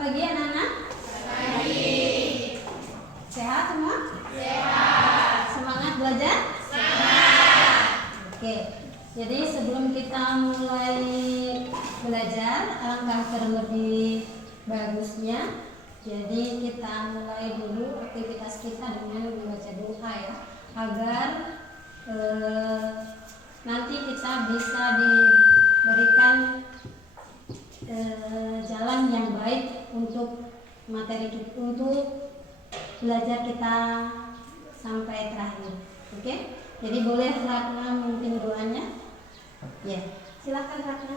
pagi anak-anak. Pagi. Sehat semua? Sehat. Semangat belajar? Semangat. Oke. Jadi sebelum kita mulai belajar, alangkah terlebih bagusnya. Jadi kita mulai dulu aktivitas kita dengan membaca doa ya, agar nanti kita bisa diberikan jalan yang baik untuk materi kita, untuk belajar kita sampai terakhir. Oke? Jadi boleh Ratna memimpin doanya. Ya, silakan Ratna.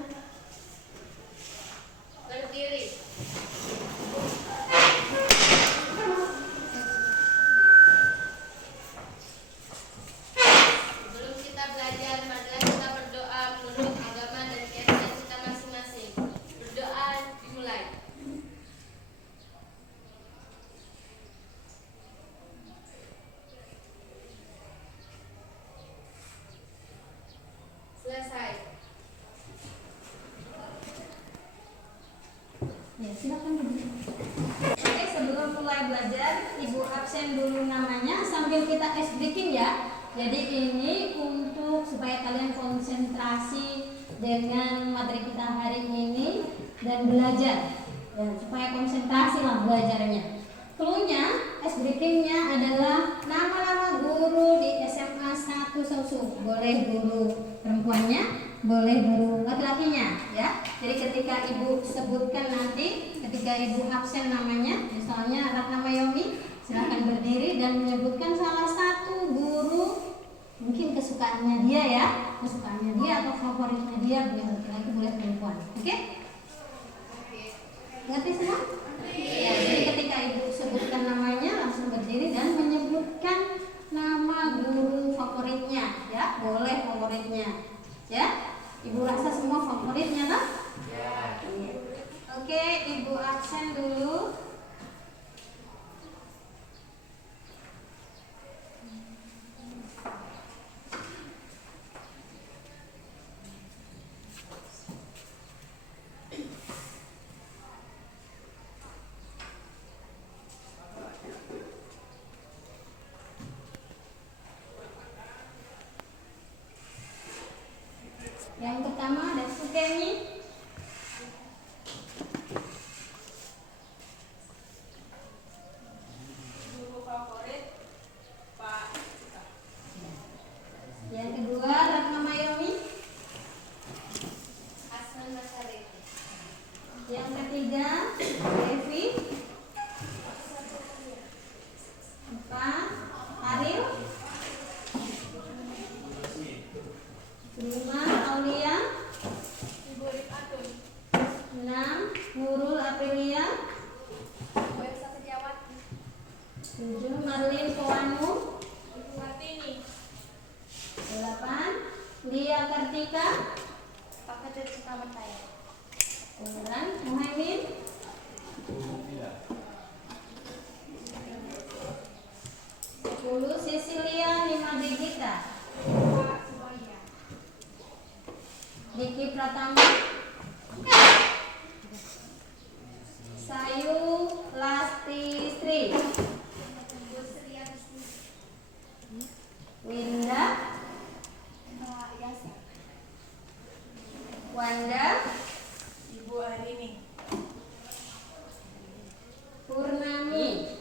Berdiri. Sebelum kita belajar, marilah kita berdoa menurut agama dan keyakinan kita masing-masing. Berdoa dimulai. Selesai. Ya, silakan duduk. Oke, sebelum mulai belajar, Ibu absen dulu namanya sambil kita ice breaking ya. Jadi ini untuk supaya kalian konsentrasi dengan materi kita hari ini dan belajar. Ya, supaya konsentrasi lah belajarnya. Cluenya, ice breakingnya adalah nama-nama guru di SMA 1 Sausu. Boleh guru perempuannya, boleh guru laki-lakinya ya. Jadi ketika Ibu sebutkan nanti, ketika Ibu absen namanya, misalnya Ratna Mayomi, silakan berdiri dan menyebutkan salah satu guru mungkin kesukaannya dia ya, kesukaannya dia atau favoritnya dia, boleh laki-laki boleh perempuan. Oke? Ngerti semua? Ya, jadi ketika Ibu sebutkan namanya langsung berdiri dan menyebutkan nama guru favoritnya ya, boleh favoritnya ya. Ibu rasa semua favoritnya lah? Ya. Oke, Ibu absen dulu. Yang pertama ada Sukeni. Guru favorit Pak Cika. Yang kedua Ratna Mayomi. Asman Masyari. Yang ketiga Devi. Empat Ariel. 5 Aulia. Ibu Rifat. 6 Nurul Aprilia. Ibu Elsa Setiawati. 7 Marlin Koanu. Ibu Martini. 8 Lia Kartika. Pak Kadir Sukamataya. 9 Muhaimin. 10 Cecilia Limadigita. Pak Subaya. Diki Pratama. Sayu Lastistri. Ibu Sri Agustin. Winda. Yasa. Wanda. Ibu Arini. Purnami.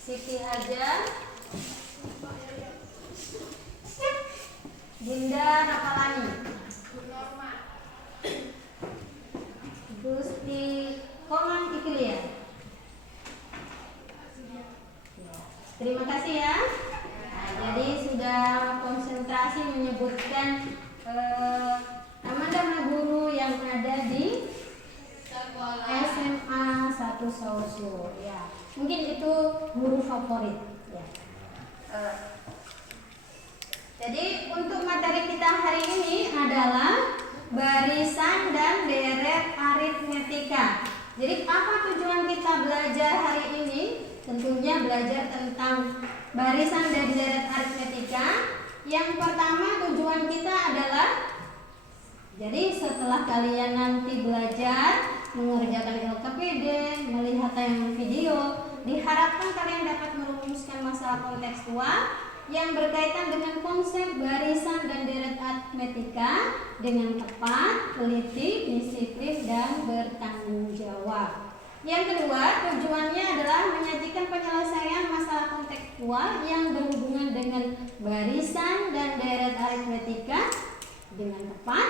Siti Hajar. Dinda Rapalani. Bu Norma. Gusti Komang Ikilia. Terima kasih ya. Nah, jadi sudah konsentrasi menyebutkan nama-nama guru yang ada di Sekolah. SMA 1 Sausu. Ya, mungkin itu guru favorit. Ya. Jadi untuk materi kita hari ini adalah barisan dan deret aritmetika. Jadi apa tujuan kita belajar hari ini? Tentunya belajar tentang barisan dan deret aritmetika. Yang pertama tujuan kita adalah Jadi setelah kalian nanti belajar mengerjakan LKPD, melihat tayangan video, diharapkan kalian dapat merumuskan masalah kontekstual yang berkaitan dengan konsep barisan dan deret aritmetika dengan tepat, teliti, disiplin, dan bertanggung jawab. Yang kedua, tujuannya adalah menyajikan penyelesaian masalah kontekstual yang berhubungan dengan barisan dan deret aritmetika dengan tepat,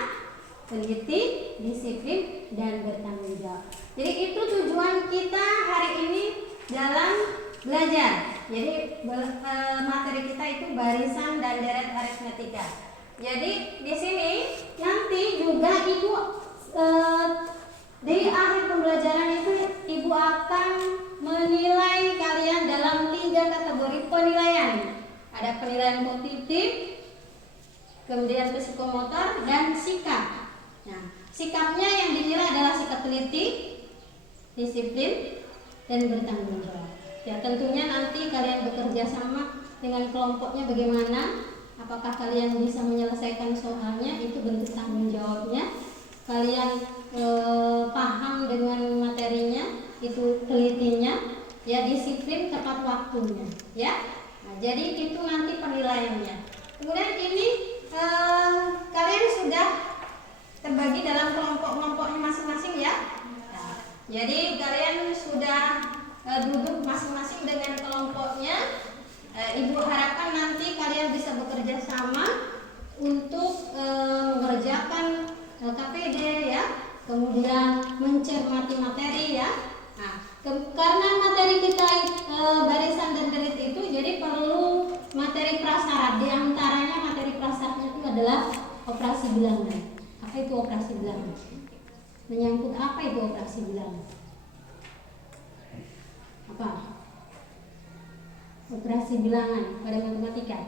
teliti, disiplin, dan bertanggung jawab. Jadi itu tujuan kita hari ini dalam belajar. Jadi materi kita itu barisan dan deret aritmetika. Jadi di sini nanti juga Ibu di akhir pembelajaran itu Ibu akan menilai kalian dalam 3 kategori penilaian. Ada penilaian kognitif, kemudian psikomotor, dan sikap. Nah, sikapnya yang dinilai adalah sikap teliti, disiplin, dan bertanggung jawab. Ya, tentunya nanti kalian bekerja sama dengan kelompoknya bagaimana, apakah kalian bisa menyelesaikan soalnya, itu bentuk tanggung jawabnya. Kalian paham dengan materinya, itu telitinya, ya, disiplin, tepat waktunya, ya. Nah, jadi itu nanti penilaiannya. Kemudian ini kalian sudah terbagi dalam kelompok-kelompoknya masing-masing, ya. Nah, jadi kalian sudah duduk masing-masing dengan kelompoknya. Ibu harapkan nanti kalian bisa bekerja sama untuk mengerjakan LKPD, ya, kemudian mencermati materi, ya. Nah, karena materi kita barisan dan deret itu, jadi perlu materi prasyarat. Di antaranya materi prasyaratnya itu adalah operasi bilangan. Apa itu operasi bilangan? Menyangkut apa itu operasi bilangan? Apa? Operasi bilangan pada matematika.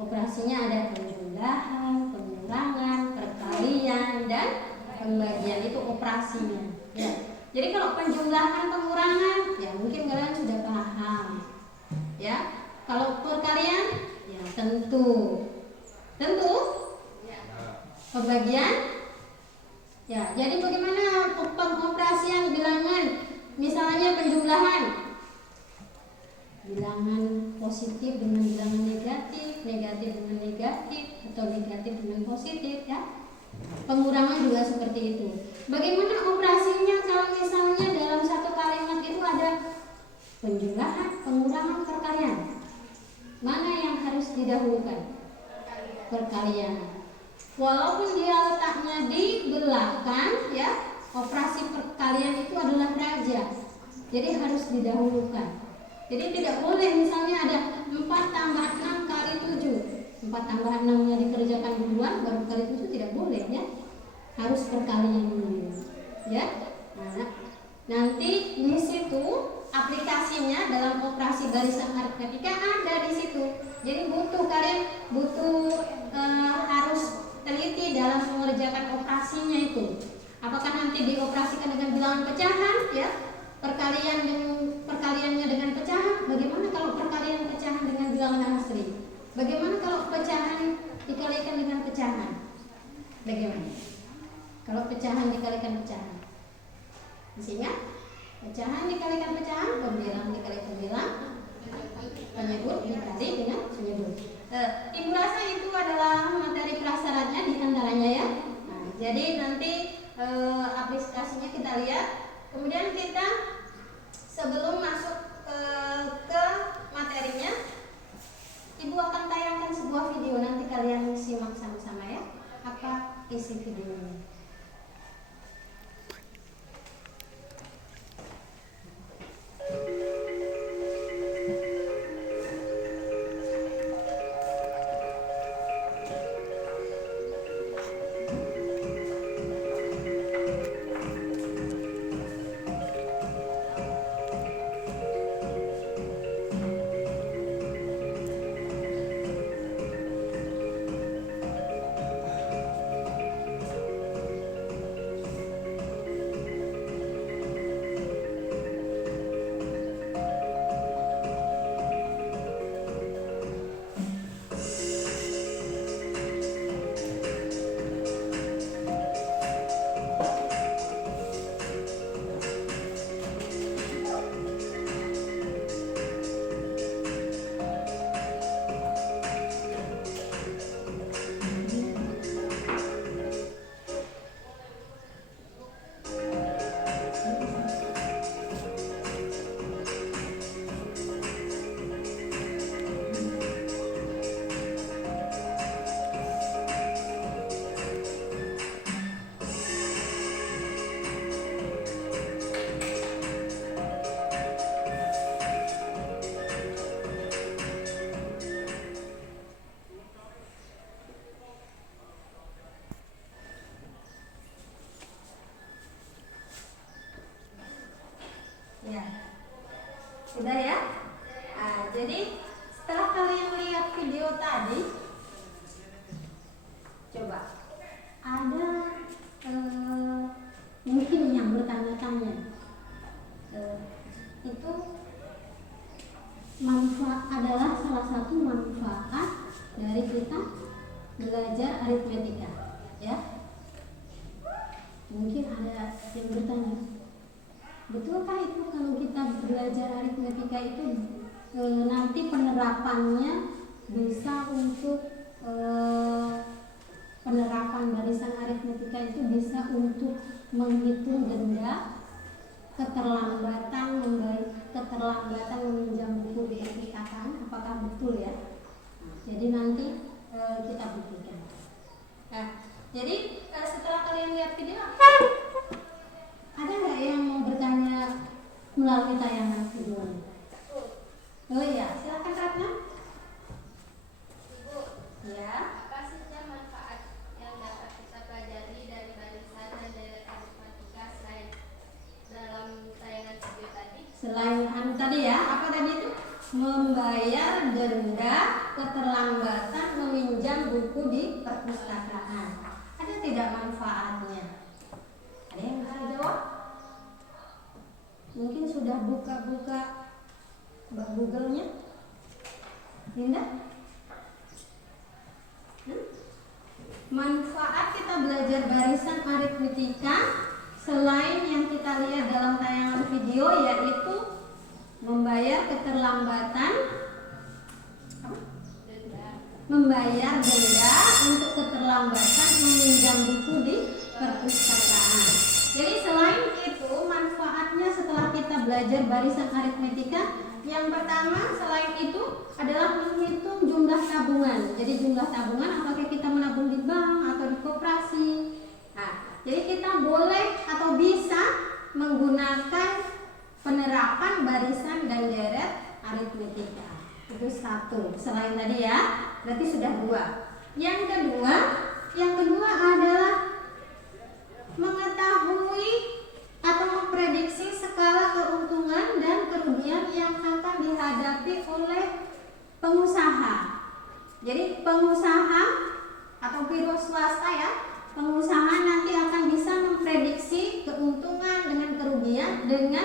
Operasinya ada penjumlahan, pengurangan, perkalian, dan pembagian. Itu operasinya, ya. Jadi kalau penjumlahan, pengurangan, ya mungkin kalian sudah paham, ya. Kalau perkalian, ya tentu pembagian. Ya, jadi bagaimana pengoperasian bilangan? Misalnya penjumlahan, bilangan positif dengan bilangan negatif, negatif dengan negatif, atau negatif dengan positif, ya. Pengurangan juga seperti itu. Bagaimana operasinya kalau misalnya dalam satu kalimat itu ada penjumlahan, pengurangan, perkalian? Mana yang harus didahulukan? Perkalian. Walaupun dia letaknya di belakang, ya, operasi perkalian itu adalah raja. Jadi harus didahulukan. Jadi tidak boleh misalnya ada 4 tambah 6 kali 7. 4 tambah 6-nya dikerjakan duluan, baru kali 7, tidak boleh, ya. Harus perkalian dulu, ya. Nah, nanti di situ aplikasinya dalam operasi barisan aritmetika ada di situ. Jadi kalian butuh harus teliti dalam mengerjakan operasinya itu. Apakah nanti dioperasikan dengan bilangan pecahan, ya? Perkaliannya dengan pecahan. Bagaimana kalau perkalian pecahan dengan bilangan asli? Bagaimana kalau pecahan dikalikan dengan pecahan? Bagaimana? Kalau pecahan dikalikan pecahan, masih ingat? Pecahan dikalikan pecahan, pembilang dikali pembilang, penyebut dikali dengan penyebut. Ibu rasa itu adalah materi prasyaratnya di antaranya, ya. Nah, jadi nanti aplikasinya kita lihat. Kemudian kita sebelum masuk ke materinya, Ibu akan tayangkan sebuah video. Nanti kalian simak sama-sama, ya. Apa isi videonya? Ya, sudah ya. Nah, jadi setelah kalian lihat video tadi, coba ada mungkin yang bertanya-tanya, itu manfaat adalah salah satu manfaat dari kita belajar aritmetika, ya. Mungkin ada yang bertanya, betulkah itu kalau kita belajar aritmetika itu nanti penerapannya bisa untuk penerapan barisan aritmetika itu bisa untuk menghitung denda, keterlambatan meminjam buku di perpustakaan, apakah betul ya? Jadi nanti kita buktikan. Nah, jadi setelah kalian lihat video, ada nggak yang mau bertanya melalui tayangan video ini? Oh iya, silakan Ratna. Ibu, Ya. apa saja manfaat yang dapat kita pelajari dari barisan dan deret aritmatika selain dalam tayangan video tadi? Selain tadi ya, apa tadi itu? Membayar denda, keterlambatan meminjam buku di perpustakaan. Ada tidak manfaatnya? Ada yang bisa jawab? Mungkin sudah buka-buka Google-nya? Linda? Manfaat kita belajar barisan aritmetika selain yang kita lihat dalam tayangan video, yaitu membayar keterlambatan, membayar denda untuk keterlambatan meminjam buku di perpustakaan. Jadi selain itu, manfaatnya setelah kita belajar barisan aritmetika, yang pertama selain itu adalah menghitung jumlah tabungan. Jadi jumlah tabungan apakah kita menabung di bank atau di koperasi. Nah, jadi kita boleh atau bisa menggunakan penerapan barisan dan deret aritmetika. Itu satu. Selain tadi ya, berarti sudah dua. Yang kedua adalah mengetahui atau memprediksi skala keuntungan dan kerugian yang akan dihadapi oleh pengusaha. Jadi pengusaha atau biro swasta ya, pengusaha nanti akan bisa memprediksi keuntungan dengan kerugian dengan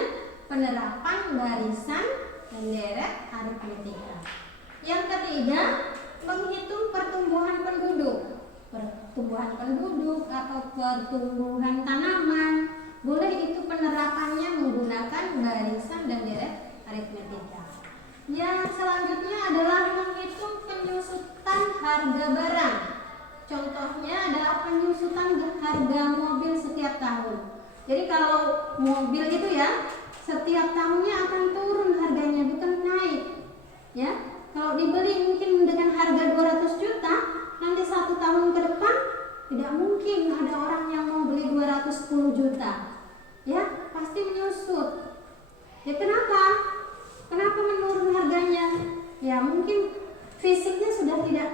penerapan barisan dan deret aritmetika. Yang ketiga, menghitung pertumbuhan penduduk atau pertumbuhan tanaman. Boleh itu penerapannya menggunakan barisan dan deret aritmetika. Yang selanjutnya adalah menghitung penyusutan harga barang. Contohnya adalah penyusutan harga mobil setiap tahun. Jadi kalau mobil itu ya, setiap tahunnya akan turun harganya, bukan naik. Ya, kalau dibeli mungkin dengan harga 200 juta, nanti 1 tahun ke depan tidak mungkin ada orang yang mau beli 210 juta. Ya, pasti menyusut. Ya kenapa? Kenapa menurun harganya? Ya mungkin fisiknya sudah tidak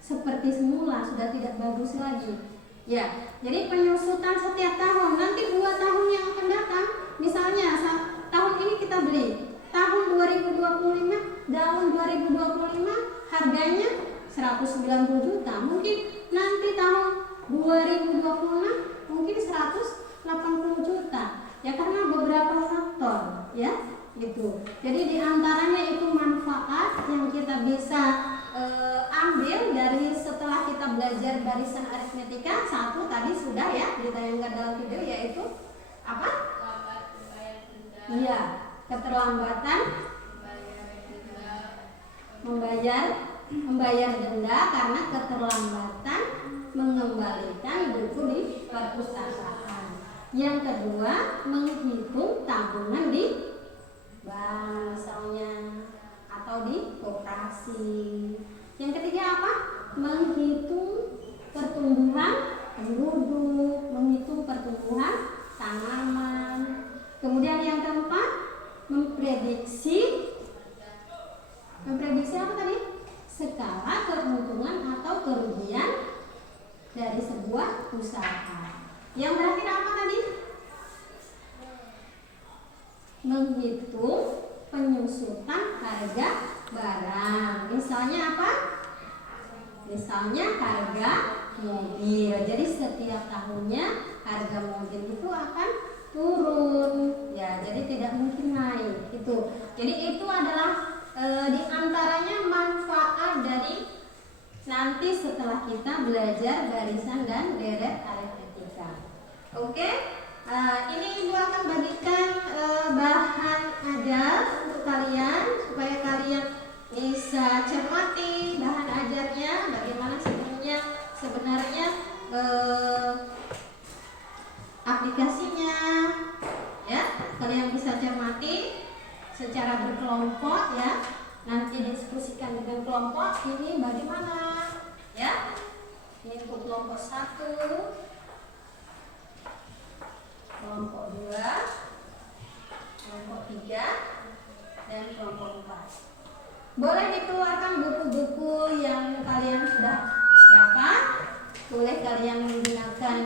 seperti semula, sudah tidak bagus lagi. Ya, jadi penyusutan setiap tahun. Nanti 2 tahun yang akan datang, misalnya tahun ini kita beli, tahun 2025 harganya 190 juta. Mungkin nanti tahun 2026 mungkin 180 juta. Ya karena beberapa faktor, ya. Gitu. Jadi diantaranya itu manfaat yang kita bisa ambil dari setelah kita belajar barisan aritmetika. Satu tadi sudah ya ditayangkan dalam video, yaitu apa? Iya, keterlambatan membayar denda karena keterlambatan mengembalikan buku di perpustakaan. Yang kedua, menghitung tabungan di bank misalnya atau di koperasi. Yang ketiga apa? Menghitung pertumbuhan penduduk, menghitung pertumbuhan tanaman. Kemudian yang keempat, memprediksi apa tadi? Skala keuntungan atau kerugian dari sebuah usaha. Yang terakhir apa tadi? menghitung penyusutan harga barang. Misalnya apa? Misalnya harga mobil. Jadi setiap tahunnya harga mobil itu akan turun. Ya, jadi tidak mungkin naik. Itu. Jadi itu adalah di antaranya manfaat dari nanti setelah kita belajar barisan dan deret aritmetika. Oke? Ini Ibu akan bagikan bahan ajar untuk kalian supaya kalian bisa cermati bahan ajarnya, bagaimana sebenarnya aplikasinya, ya. Kalian bisa cermati secara berkelompok, ya. Nanti diskusikan dengan kelompok ini bagaimana, ya. Ini untuk kelompok 1, kelompok 2, kelompok 3, dan kelompok 4. Boleh dikeluarkan buku-buku yang kalian sudah dapat. Boleh kalian menggunakan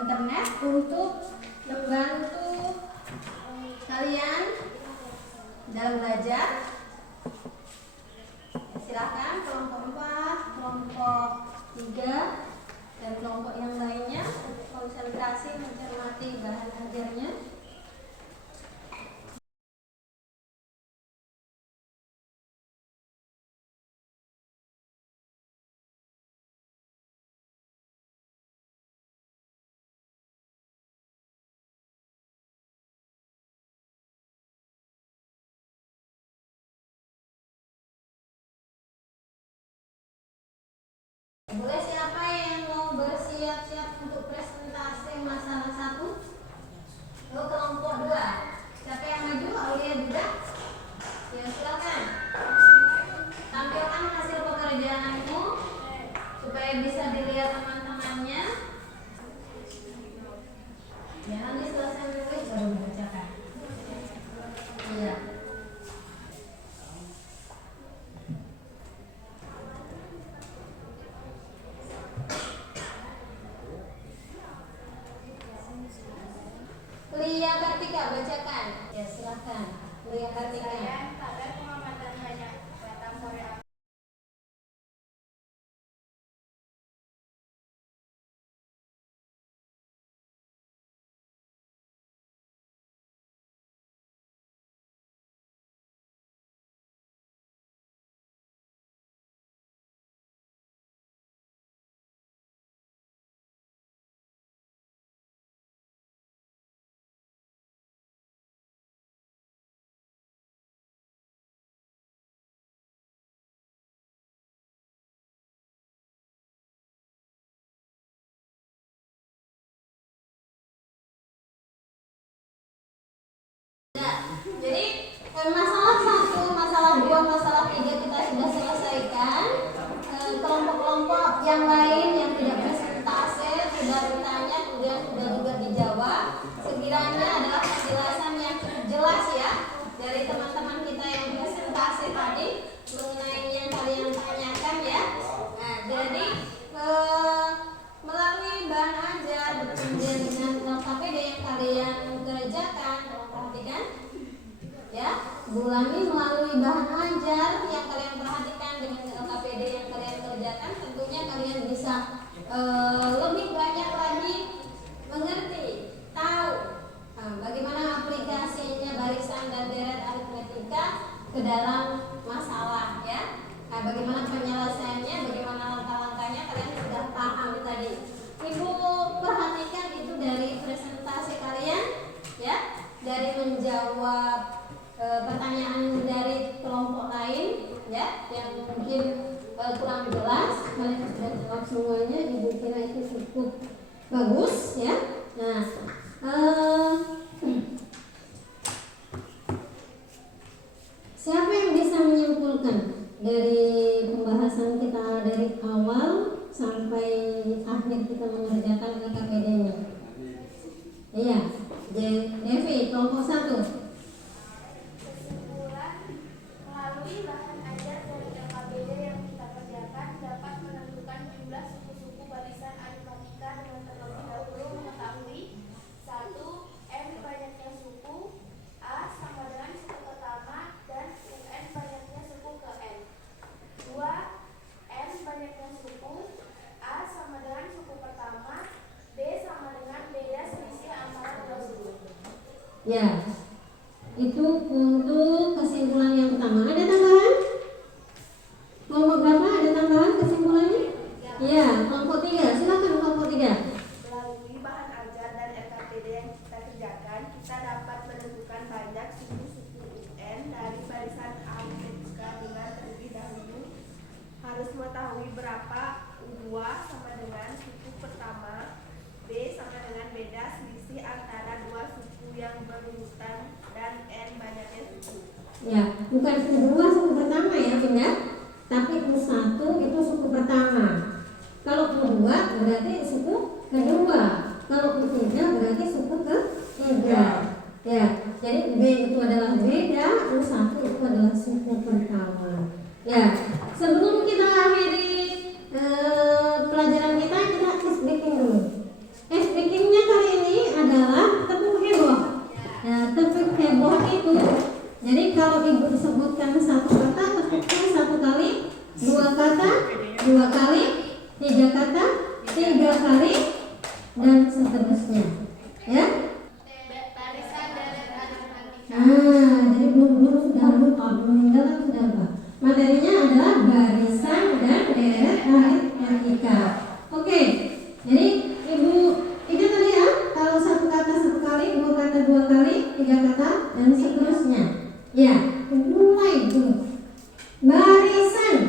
internet untuk membantu kalian dalam belajar. Silakan kelompok 4, kelompok 3, dan kelompok yang lainnya konsentrasi mencermati bahan ajarnya. Boleh siapa yang mau bersiap-siap untuk presentasi masalah 1? Kelompok 2. Siapa yang maju? Aulia juga? Ya, silakan. Tampilkan hasil pekerjaanmu supaya bisa dilihat teman-temannya. Ya, nanti selesai menulis baru dibacakan. Iya. Lia Kartika, bacakan. Ya, silakan. Lia Kartika. Kadar pengamatan banyak batang korek api. Jadi masalah 1, masalah 2, masalah 3 kita sudah selesaikan. Kelompok-kelompok yang lain yang tidak presentase sudah ditanya, kemudian sudah juga dijawab. Sekiranya adalah penjelasan yang cukup jelas, ya, dari teman-teman kita yang presentase tadi mengenai yang kalian tanyakan, ya. Nah, jadi melalui bahan ajar kemudian dengan LKPD yang kalian kerjakan, tolong perhatikan, ya, ulangi melalui bahan ajar yang kalian perhatikan dengan LKPD yang kalian kerjakan. Tentunya kalian bisa lebih banyak lagi mengerti, tahu bagaimana aplikasinya barisan dan deret aritmetika ke dalam masalah, ya. Nah, bagaimana penyelesaiannya, bagaimana langkah-langkahnya kalian sudah paham tadi. Ibu perhatikan itu dari presentasi kalian, ya, dari menjawab pertanyaan dari kelompok lain, ya, yang mungkin kurang jelas. Kalian sudah jawab semuanya. Ibu kira itu cukup bagus, ya. Nah, siapa yang bisa menyimpulkan dari pembahasan kita dari awal sampai akhir kita mengerjakan LKPD-nya? Iya, Devi, kelompok 1. Kesimpulan, melalui bahan ajar dari LKPD yang kita kerjakan dapat menentukan jumlah suku-suku barisan aritmatika dengan terlebih dahulu mengetahui 1. M banyaknya suku, Ya, itu untuk kesimpulan yang pertama. Ada tambahan? Kelompok berapa? Ada tambahan kesimpulannya? Ya, kelompok 3. Silakan kelompok 3. Melalui bahan ajar dan LKPD yang kita kerjakan, kita dapat menentukan banyak suku-suku UN dari barisan alfabetika dengan terlebih dahulu harus mengetahui berapa U2 sama dengan suku pertama, B sama dengan beda selisih antara dua suku yang berurutan, dan N banyaknya suku. Ya, bukan U2 suku pertama ya, Bunda. Tapi U1 itu suku pertama. Kalau U2 berarti suku kedua. Kalau U3 berarti suku ketiga. Ya, jadi B itu adalah beda, U1 itu adalah suku pertama. Ya, sebelum kita akhiri pelajaran kita tes speaking dulu. Speakingnya kali ini adalah tepuk heboh. Ya, tepuk heboh itu. Jadi kalau ibu disebutkan satu kata, tepukkan satu kali, dua kata, dua kali, tiga kata, tiga kali, dan seterusnya. Ya. Barisan deret aritmatika. Jadi belum sudah lupa, belum meninggal sudah lupa. Materinya adalah barisan dan deret aritmatika. Oke. Jadi ibu ingat tadi ya, kalau satu kata satu kali, dua kata dua kali, tiga kata, dan seterusnya. Ya, mulai dulu. Barisan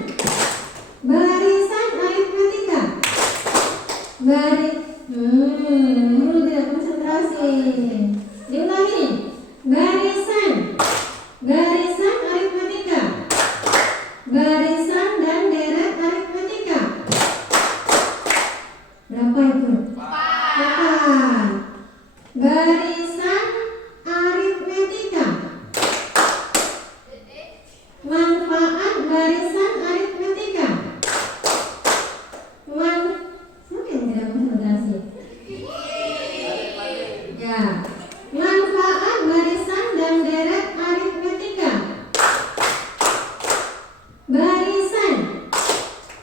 aritmatika. Guru tidak konsentrasi. Diulangi. Barisan aritmatika. Barisan dan deret aritmatika. Berapa itu? 4. Barisan aritmatika. Manfaat barisan aritmatika. Siapa yang tidak konsentrasi? Ya. Manfaat barisan dan deret aritmatika.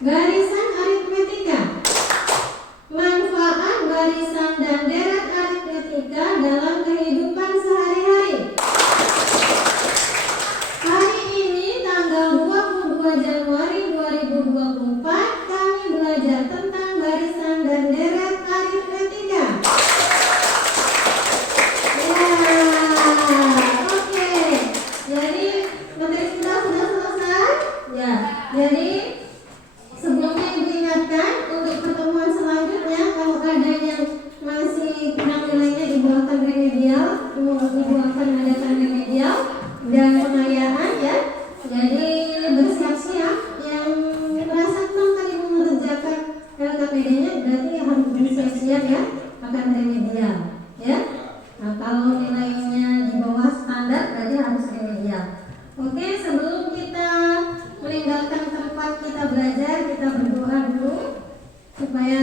Barisan aritmatika. Manfaat barisan dan deret aritmatika dalam kehidupan sehari-hari. Hari ini tanggal 22 Januari 2024 kami belajar tentang barisan dan deret aritmatika. Ya, oke. Jadi materi kita sudah selesai. Ya, jadi sebelumnya ibu ingatkan untuk pertemuan selanjutnya kalau ada yang masih kurang nilainya ibu akan remedial, ibu akan mengadakan remedial dan pengayaan ya. Jadi bersiap-siap yang merasa kurang kali mengerjakan LKPD-nya berarti harus bersiap-siap ya akan remedial ya. Nah, kalau nilainya di bawah standar berarti harus remedial. Oke, sebelum kita meninggalkan tempat kita belajar, kita berdoa dulu supaya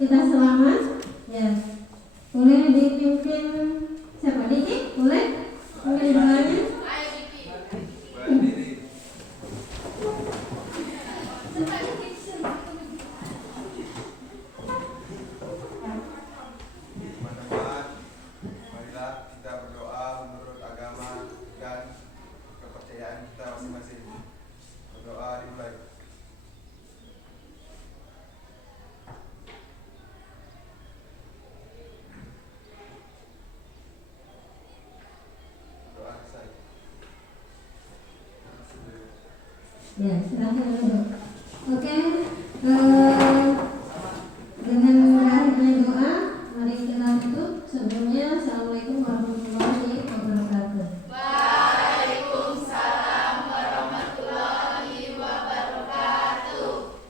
kita selamat. Ya, boleh dipimpin siapa? Diki? Boleh? Mungkin doanya? Ayo Diki. Teman-teman, marilah kita berdoa menurut agama dan kepercayaan kita masing-masing. Berdoa dimulai. Doa selesai. Ya, silahkan duduk. Oke,